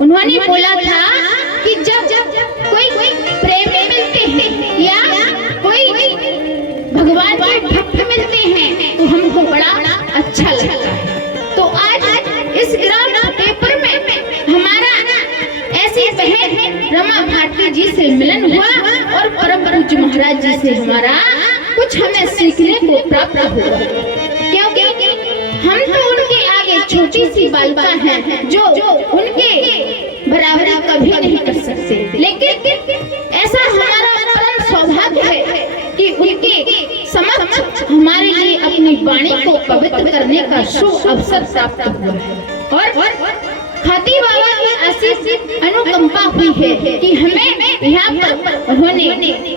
उन्होंने बोला था कि जब कोई प्रेमी मिलते हैं या कोई भगवान के भक्त मिलते हैं तो हमको बड़ा अच्छा लगता है। तो आज इस ग्राम पेपर में हमारा ऐसी बहन रमा भारती जी से मिलन हुआ और परम पूज्य महाराज जी से हमारा कुछ हमें सीखने को प्राप्त हुआ, क्योंकि हम तो उनके आगे छोटी सी बालिका हैं जो उनके बराबरी कभी नहीं कर सकते, लेकिन ऐसा हमारा परम सौभाग्य है कि उनके समक्ष हमारे लिए अपनी वाणी को पवित्र करने का शुभ अवसर प्राप्त हुआ है और खाती बाबा की आशीष अनुकंपा हुई है कि हमें यहाँ पर उन्होंने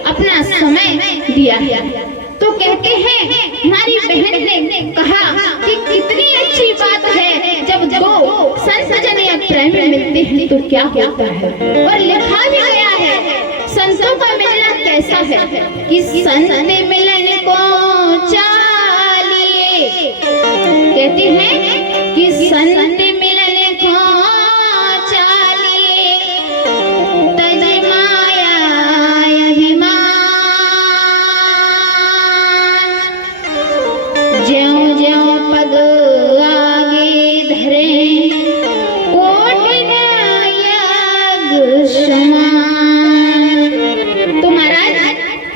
अपना समय दिया है। तो कहते हैं हमारी बहन ने कहा कि कितनी अच्छी बात है जब दो संत या प्रेमी मिलते हैं तो क्या होता है, और लिखा भी गया है संतों का मिलना कैसा है कि संत मिलन को चालिए, कहते हैं कि संत मिलन को चालिए तज माया अभिमान, ज्यों ज्यों पग आगे धरे कोटिन यज्ञ समान। तो महाराज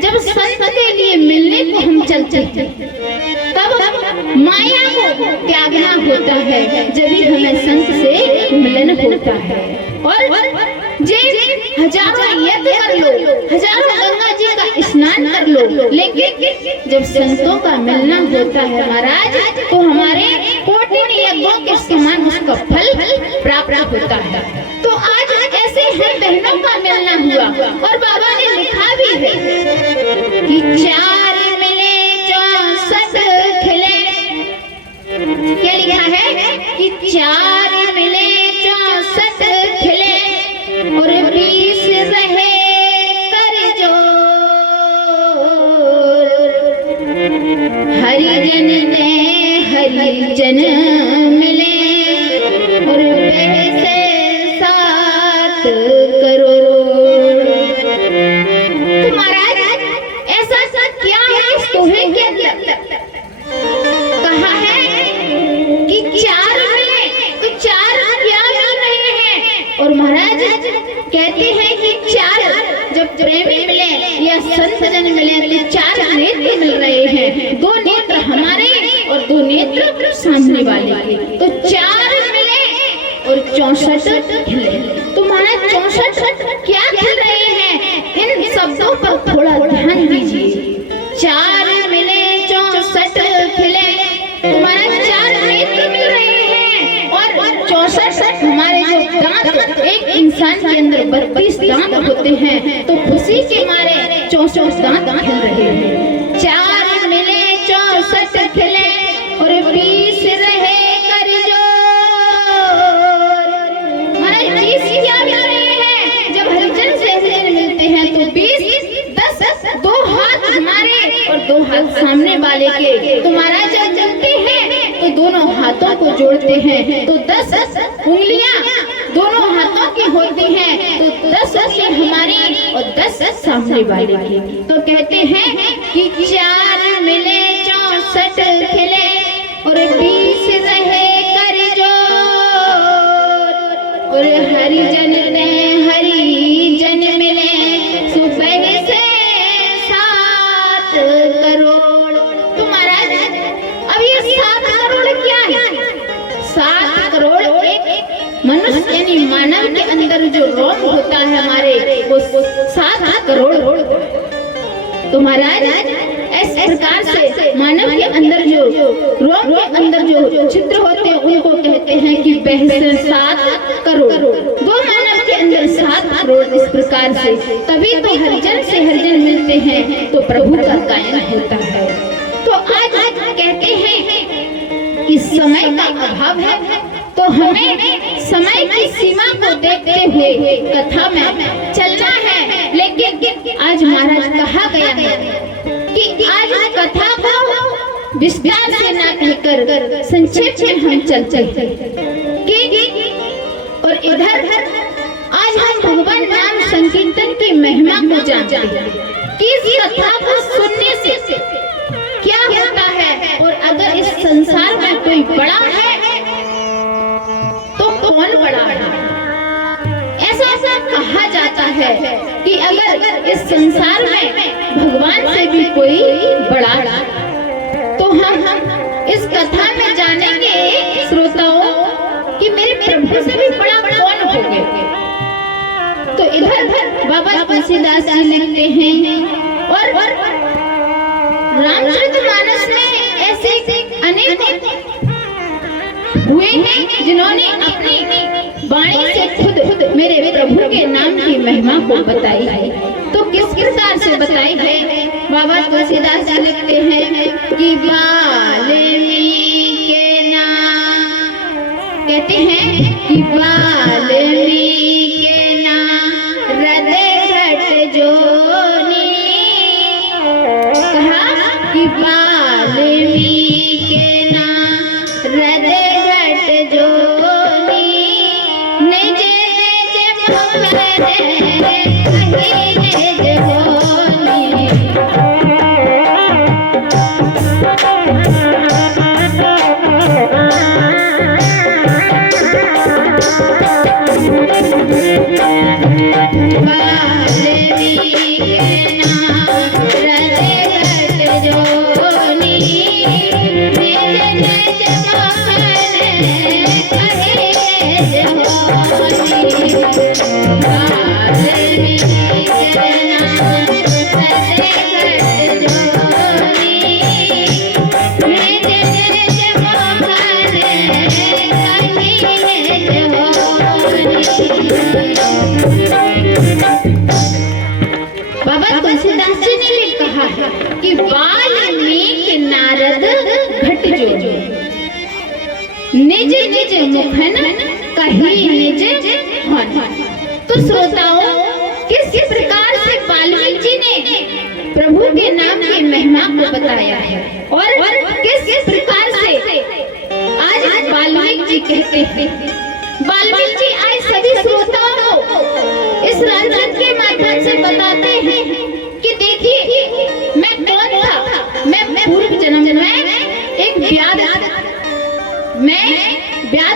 जब संत के लिए मिलने को हम चलते हैं तब माया को त्यागना होता है, जब भी हमें संत से मिलन होता है। और जे हजारों यज्ञ कर लो, हजारों गंगा जी का स्नान कर लो, लेकिन जब संतों का मिलना होता है महाराज तो हमारे कोटि यज्ञों के समान उसका फल प्राप्त होता है। तो आज ऐसे हम बहनों का मिलना हुआ और बाबा ने लिखा भी है कि चार मिले 64 खिले, क्या लिखा है कि चार मिले 64 खिले और 20 रहे कर जोर, हरिजन ने हरिजन मिले और पैसे 7 करोड़। तो महाराज ऐसा क्या है इस दोहे के अंदर, कहा है कि चार मिले तो चार क्या मिल रहे हैं, और महाराज कहते हैं कि चार जब प्रेमी मिले या संत जन मिले तो चार नेत्र मिल रहे हैं, 2 नेत्र हमारे और 2 नेत्र सामने वाले के, तो 4 मिले और 64 खिले। तो महाराज 64 क्या खिल रहे हैं, इन शब्दों पर थोड़ा ध्यान दीजिए। 4 मिले 64 खिले, तुम्हारा 4 नेत्र मिल रहे हैं और 64 हमारे जो दांत, एक इंसान के अंदर 32 दांत होते हैं, तो खुशी के मारे 64 दांत खिल रहे हैं। 4 मिले 64 खिले और 20 रहे कर जोर। महाराज 20 क्या मिल रहे हैं, जब हरिजन से हरिजन मिलते हैं तो 20 10 2 हाथ हमारे और 2 हाथ सामने वाले के, तो महाराज जब चलते हैं तो दोनों हाथों को जोड़ते हैं तो 10 उंगलियां दोनों हाथों की होती हैं, तो 10 से हमारी और 10 सामने वाले की। तो कहते हैं कि 4 मिले 64 खिले और 20 रहे कर जोर, और हरिजन ने हरिजन मिले सुबह से 7 करोड़। तो महाराज अब ये 7 करोड़ क्या है, 7 करोड़ एक मनुष्य यानी मानव के अंदर जो रोम होता है हमारे, वो 7 करोड़। तो महाराज इस प्रकार से मानव के अंदर जो रोम के अंदर जो छिद्र होते हैं उनको कहते हैं कि 7 करोड़। 2 मानव के अंदर 7 करोड़, इस प्रकार से तभी तो हरिजन से हरिजन मिलते हैं तो प्रभु का गायन होता है। तो आज कहते हैं कि समय का अभाव है, तो हमें समय की सीमा को देखते हुए कथा में चलना है, लेकिन आज महाराज कहा गया है कि आज कथा को विस्तार से ना कहकर संक्षेप में हम चलते हैं कि और और इधर आज हम भगवान नाम संकीर्तन की महिमा को जानते हैं कि इस कथा को सुनने से क्या होता है, और अगर इस संसार में कोई बड़ा है तो कौन बड़ा है। ऐसा कहा जाता है कि अगर इस संसार में भगवान से भी कोई बड़ा तो हम इस कथा में जानेंगे श्रोताओं कि मेरे प्रभु से भी बड़ा कौन होंगे। तो इधर बाबा तुलसीदास जी लिखते हैं और रामचरितमानस में ऐसे अनेक हुए हैं जिन्होंने अपनी वाणी से खुद मेरे प्रभु के नाम की महिमा को बताई है। तो किस प्रकार से बताई है, बाबा तुलसीदास जी लिखते हैं कि वाल्मीकि के नाम, कहते हैं कि वाल्मीकि के नाम हृदय घट जोनी, कहा कि वाल्मीकि के नाम हृदय घट जोनी, निज निज मुख कही निज होनी। बाबा तुलसीदास जी ने भी कहा है कि वाल्मीकि नारद घट जो, निज निज मुखन कही निज होन। तो श्रोताओं, किस प्रकार से वाल्मीकि जी ने प्रभु के नाम की महिमा को बताया है और किस प्रकार से आज वाल्मीकि जी कहते हैं। वाल्मीकि जी आज सभी श्रोताओं को इस राजन के माध्यम से बताते हैं कि देखिए मैं कौन था। मैं पूर्व जन्म में एक व्याध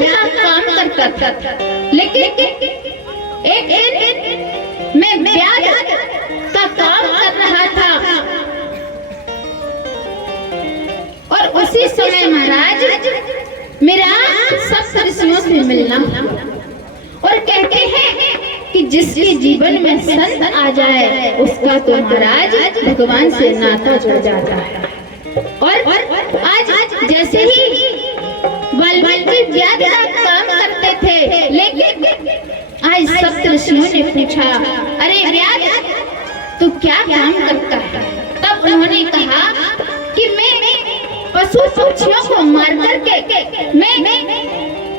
का काम करता था, लेकिन एक मैं व्याध का काम कर रहा था और उसी समय महाराज मेरा सब ऋषियों से मिलना और कहते हैं कि जिसके जीवन में संत आ जाए उसका तो महाराज भगवान से नाता जुड़ जाता है। और आज जैसे ही वाल्मीकि व्याध का काम करते थे, लेकिन आज सप्त ऋषियों ने पूछा, अरे व्याध तू क्या काम करता है? तब उन्होंने कहा कि मैं पशु पक्षियों को मार करके मैं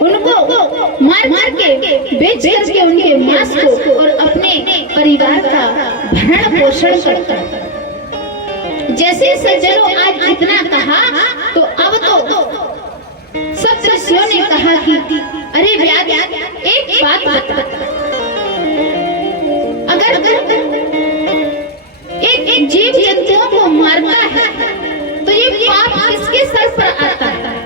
उनको मार के बेच करके उनके मांस को और अपने परिवार का भरण पोषण करता है। जैसे सज्जनों आज इतना कहा तो अब तो सब ऋषियों ने कहा कि अरे व्याध एक बात बता, अगर एक जीव जंतुओं को मारता है तो ये पाप किसके सर पर आता है?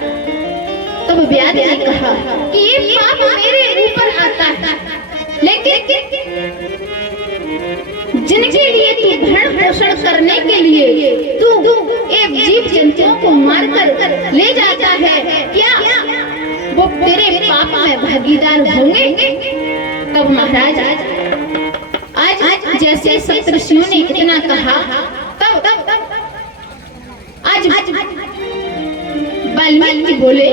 तब व्याध ने कहा कि ये पाप मेरे ऊपर आता है, लेकिन जिनके लिए तू भरण पोषण करने के लिए तू एक जीव जंतुओं को मारकर ले जाता है, क्या वो तेरे पाप में भागीदार होंगे? तब महाराज आज जैसे सप्तऋषियों ने इतना कहा, तब आज वाल्मीकि बोले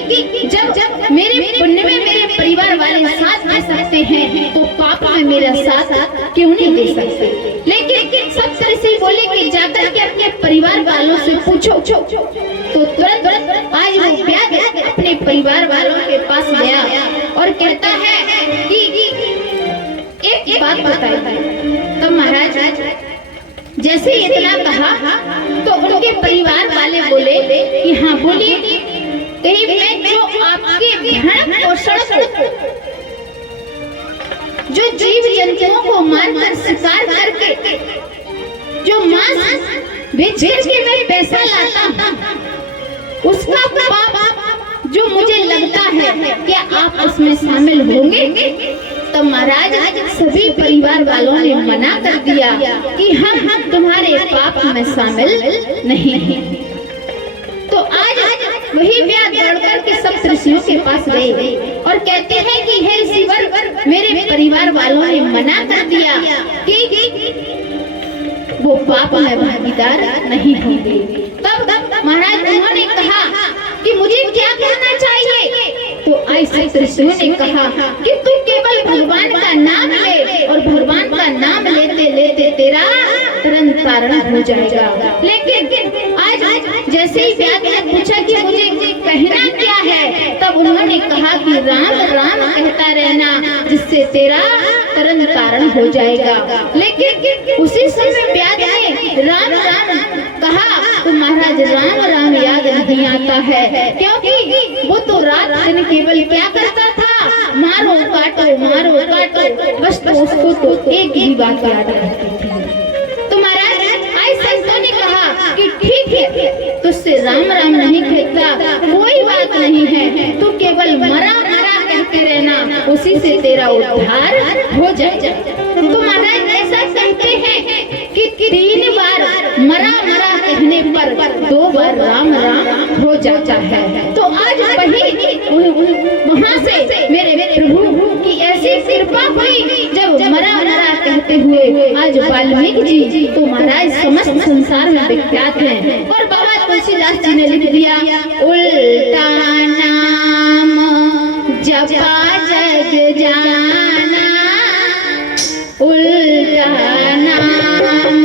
कि जब मेरे पुण्य में मेरे परिवार वाले साथ दे सकते हैं तो पाप में मेरा साथ क्यों नहीं दे सकते? लेकिन सब ऋषि बोले कि जाकर के अपने परिवार वालों से पूछो। तो तुरंत आज वो व्याध अपने परिवार वालों के पास गया और कहता है कि एक बात बताई। तो महाराज जैसे इतना कहा तो उनके परिवार वाले बोले कि हाँ बोलिए। कहीं मैं जो आपके भरण पोषण को, जो जीव जंतुओं को मारकर शिकार करके जो मांस बेच के मैं पैसा लाता हूँ, उसका पाप जो मुझे लगता है क्या आप उसमें शामिल होंगे? तो महाराज सभी परिवार वालों ने मना कर दिया कि हम तुम्हारे पाप में शामिल नहीं हैं। तो आज वही व्यास दौड़कर के सब ऋषियों के पास गए और कहते हैं कि हे ऋषिवर, मेरे परिवार वालों ने मना कर दिया कि वो पाप में भागीदार नहीं होंगे। तब महाराज उन्होंने कहा कि मुझे क्या करना चाहिए? तो ऐसे ऋषियों ने कहा कि तू केवल भगवान का नाम ले और भगवान का नाम लेते लेते तेरा तुरंत तारण हो जाएगा। लेकिन आज जैसे ही व्यास ने पूछा कि मुझे कहना क्या है, तब उन्होंने कहा कि राम राम कहता रहना, जिससे तेरा तुरंत तारण हो जाएगा। लेकिन उसी समय व्यास ने राम राम कहा तो महाराज राम राम याद नहीं आता है, क्योंकि वो तो रात दिन केवल क्या करता था, मारो काटो मारो काटो, बस तो उसको तो एक ही बात याद रहती थी। तो महाराज आई संतों ने कहा कि ठीक है, तुझसे राम राम नहीं कहता, कोई बात नहीं है, तू केवल मरा मरा कहते रहना, उसी से तेरा उद्धार हो जाएगा। तो महाराज ऐसा कहते हैं कि 3 बार मरा मरा कहने पर 2 बार राम राम हो जाता है। तो आज वहाँ से मेरे प्रभु की ऐसी कृपा हुई, जब मरा मरा कहते हुए आज वाल्मीकि जी तो महाराज समस्त संसार में विख्यात हैं। और बाबा तुलसीदास जी ने लिख दिया, उल्टा नाम जपा जग जाना, उल्टा नाम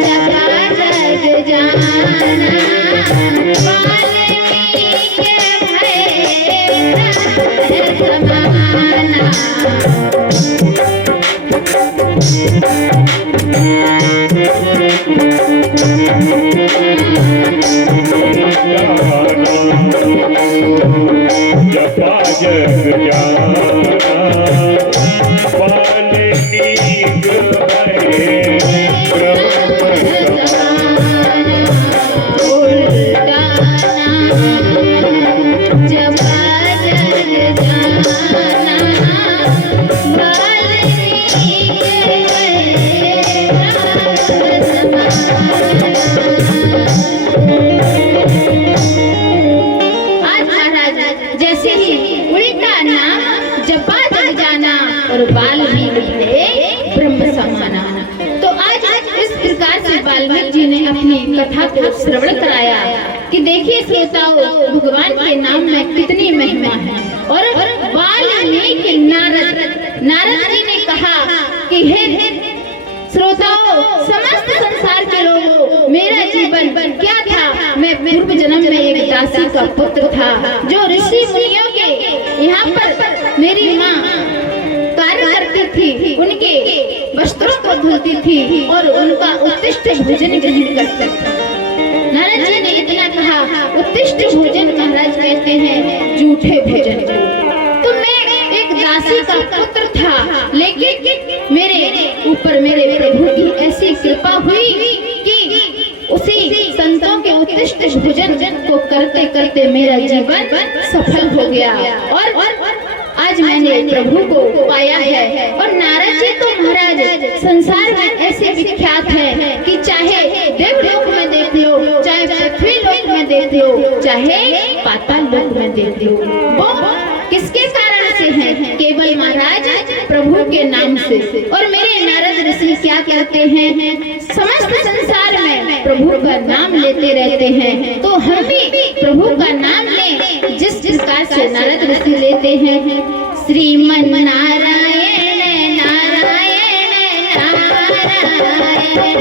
जपा जग जाना, वाल्मीकि भय समाना। जपा जग जाना, वाल्मीकि भय ब्रह्म समाना, उल्टा नाम जपा जग जाना, वाल्मीकि भय ब्रह्म समाना। जैसे ही उल्टा नाम जपा जग जाना और वाल्मीकि भय ब्रह्म समाना। तो आज इस प्रकार से वाल्मीकि जी ने अपनी कथा को श्रवण कराया कि देखिए श्रोताओं, भगवान के नाम में कितनी महिमा है। और वाल्मीकि नारद जी ने कहा कि हे श्रोताओं, समस्त संसार के लोगों, मेरा जीवन क्या था? मैं पूर्व जन्म में एक दासी का पुत्र था, जो ऋषि मुनियों के यहाँ पर मेरी माँ कार्य करती थी, उनके वस्त्रों को धुलती थी और उनका उत्कृष्ट भोजन ग्रहण करती थी। नारद जी ने इतना कहा, उत्कृष्ट भोजन महाराज कहते हैं झूठे भोजन को। तो मैं एक दासी का पुत्र था, लेकिन मेरे ऊपर मेरे प्रभु की ऐसी कृपा हुई कि उसी संतों के उत्कृष्ट भोजन को करते करते मेरा जीवन सफल हो गया और आज मैंने प्रभु को पाया है। और नारद जी तो महाराज संसार में ऐसे विख्यात हैं कि चाहे देवलोक में देख लो, चाहे पृथ्वी लोक में देख लो, चाहे पाताल लोक में देख लो, वो किसके कारण से हैं? केवल महाराज प्रभु के नाम से। और मेरे नारद ऋषि क्या कहते हैं? समस्त संसार में प्रभु का नाम लेते रहते हैं, तो हम भी प्रभु का नाम लें जिस प्रकार से नारद ऋषि लेते हैं। श्रीमन नारायण नारायण नारायण, नारायण नारायण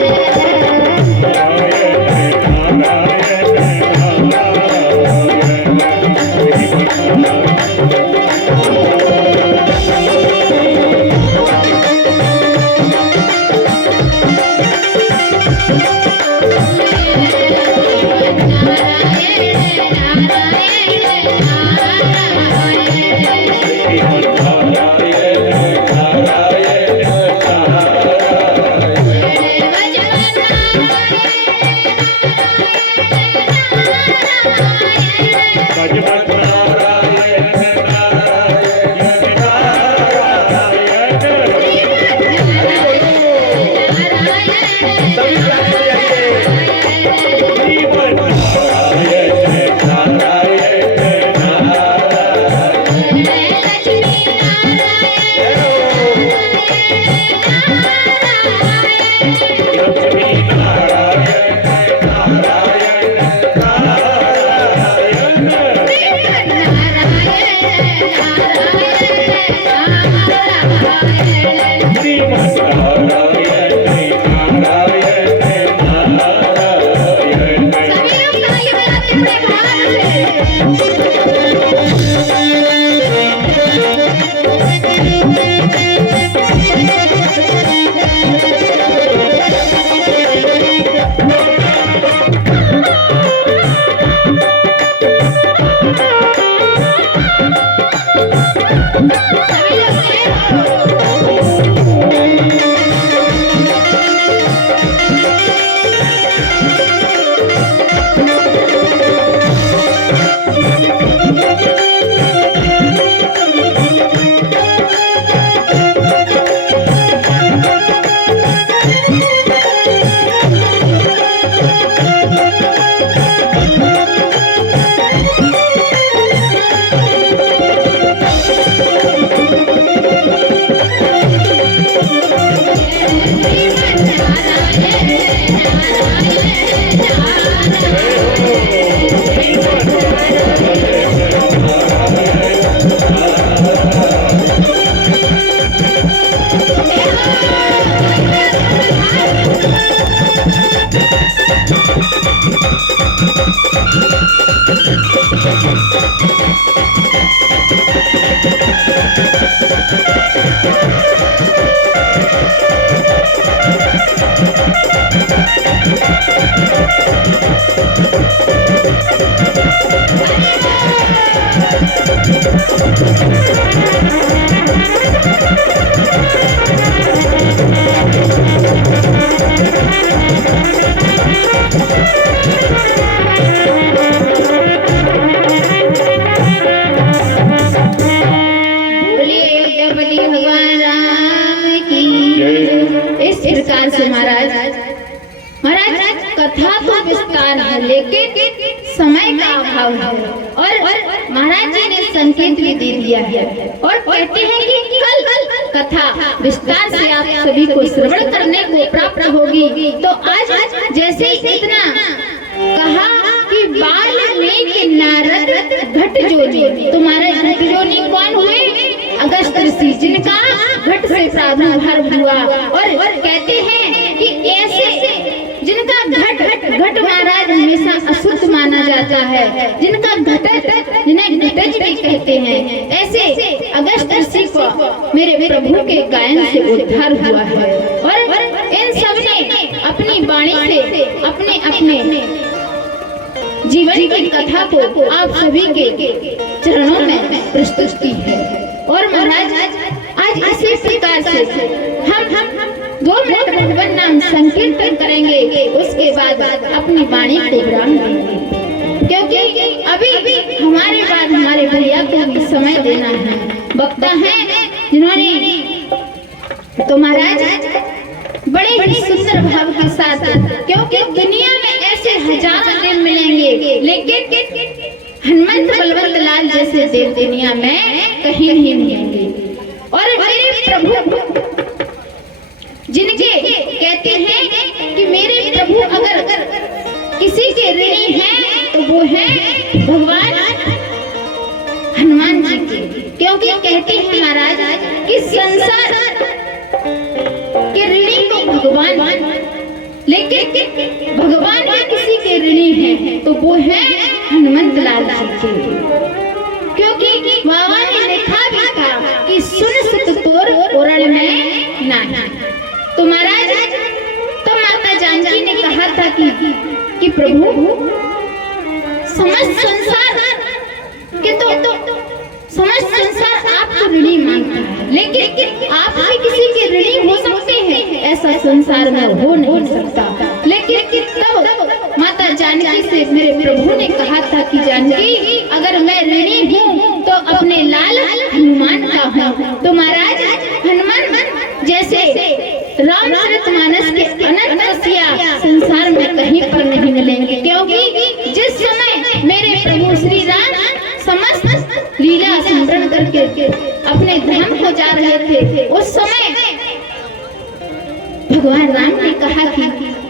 बोलिए गणपति भगवान राम की। इस प्रकार से महाराज कथा तो विस्तार है लेकिन समय का अभाव है और महाराज जी ने संकेत भी दे दिया है और कहते हैं कि कल कथा विस्तार से आप सभी को श्रवण करने को प्राप्त होगी। तो आज जैसे इतना कहा कि वाल्मीकि के नारद घट जोनी, तुम्हारे घट जोनी कौन हुए? अगस्त ऋषि, जिनका घट से प्रादुर्भाव हुआ। और कहते हैं कि ऐसे जिनका घट महाराज हमेशा अशुद्ध माना जाता है, जिनका घटत जिन्हें घटज भी कहते हैं, ऐसे अगस्त ऋषि को मेरे प्रभु के गायन से उद्धार हुआ है। और इन सब ने अपनी वाणी से अपने अपने जीवन की कथा को आप सभी के चरणों में प्रस्तुत की है। और महाराज आज इसी प्रकार से हम 2 मिनट भगवान नाम संकीर्तन करेंगे, उसके बाद अपनी वाणी को विराम देंगे, क्योंकि अभी हमारे बाद हमारे भैया को भी समय देना है। वक्ता हैं जिन्होंने तो महाराज बड़े ही सुंदर भाव के साथ, क्योंकि दुनिया में ऐसे हजारों दिन मिलेंगे लेकिन हनुमंत बलवंत लाल जैसे देव दुनिया में कहीं नहीं मिलेंगे। और मेरे प्रभु जिनके कहते हैं कि मेरे प्रभु अगर किसी के ऋणी हैं तो वो हैं भगवान हनुमान जी के, क्योंकि कहते हैं महाराज कि संसार के ऋणी तो भगवान, लेकिन भगवान भी किसी के ऋणी हैं तो वो है हनुमंत लाल जी के, क्योंकि बाबा ने लिखा भी था कि सुन सुत तोर ओरण में नाही। तो महाराज तो माता जानकी ने कहा था कि प्रभु समस्त संसार के तो समस्त संसार आपको ऋणी मानता है, लेकिन आप भी किसी के ऋणी हो सकते हैं, ऐसा संसार में हो नहीं सकता। लेकिन तब माता जानकी से मेरे प्रभु ने कहा था कि जानकी अगर मैं ऋणी हूँ तो अपने लाल हनुमान का हूँ। तो महाराज हनुमान जैसे रामचरितमानस के अनंत रसिया संसार में कहीं पर नहीं मिलेंगे, क्योंकि जिस समय मेरे प्रभु श्री राम समस्त लीला स्मरण करके अपने धाम को जा रहे थे, उस समय भगवान राम ने कहा कि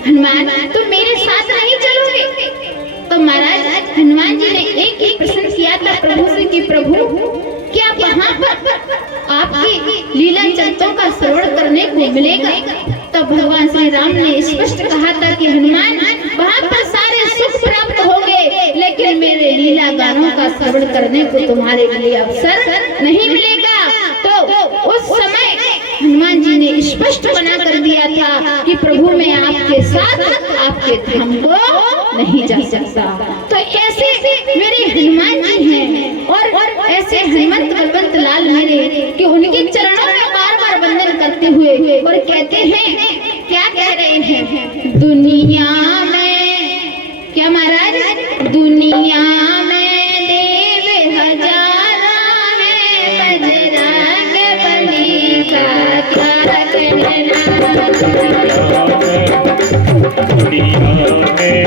हनुमान तुम मेरे साथ नहीं चलोगे? तो महाराज हनुमान जी ने एक ही प्रश्न किया था प्रभु से कि प्रभु क्या वहाँ पर आपकी लीला चरित्रों का श्रवण करने को मिलेगा? तब भगवान श्री राम ने स्पष्ट कहा था कि हनुमान वहाँ पर सारे सुख प्राप्त होंगे, लेकिन मेरे लीला गानों का श्रवण करने को तुम्हारे लिए अवसर नहीं मिलेगा। तो उस समय हनुमान जी ने स्पष्ट बना कर दिया था कि प्रभु मैं आपके साथ आपके धाम को नहीं जा सकता। तो ऐसे मेरे हनुमान जी हैं और ऐसे हनुमंत बलवंत लाल मेरे कि उनके चरणों में बार-बार वंदन करते हुए और कहते हैं, क्या कह रहे हैं? दुनिया में क्या महाराज? दुनिया में देव हजारा है, बजरंग बली का क्या कहना। दुनिया में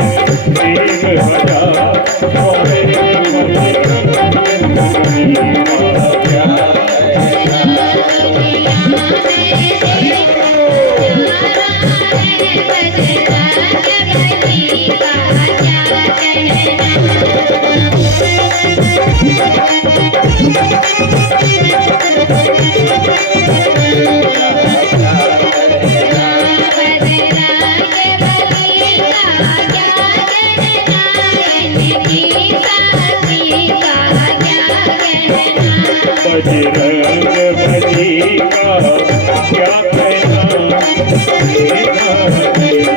देव हजार बजरंग बली का क्या कहना, सेना हरी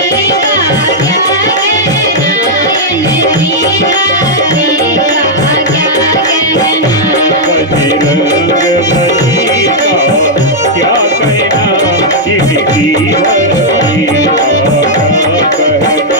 का बजरंग बली का क्या कहना, जिनकी हरी का क्या कहना।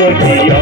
दुनिया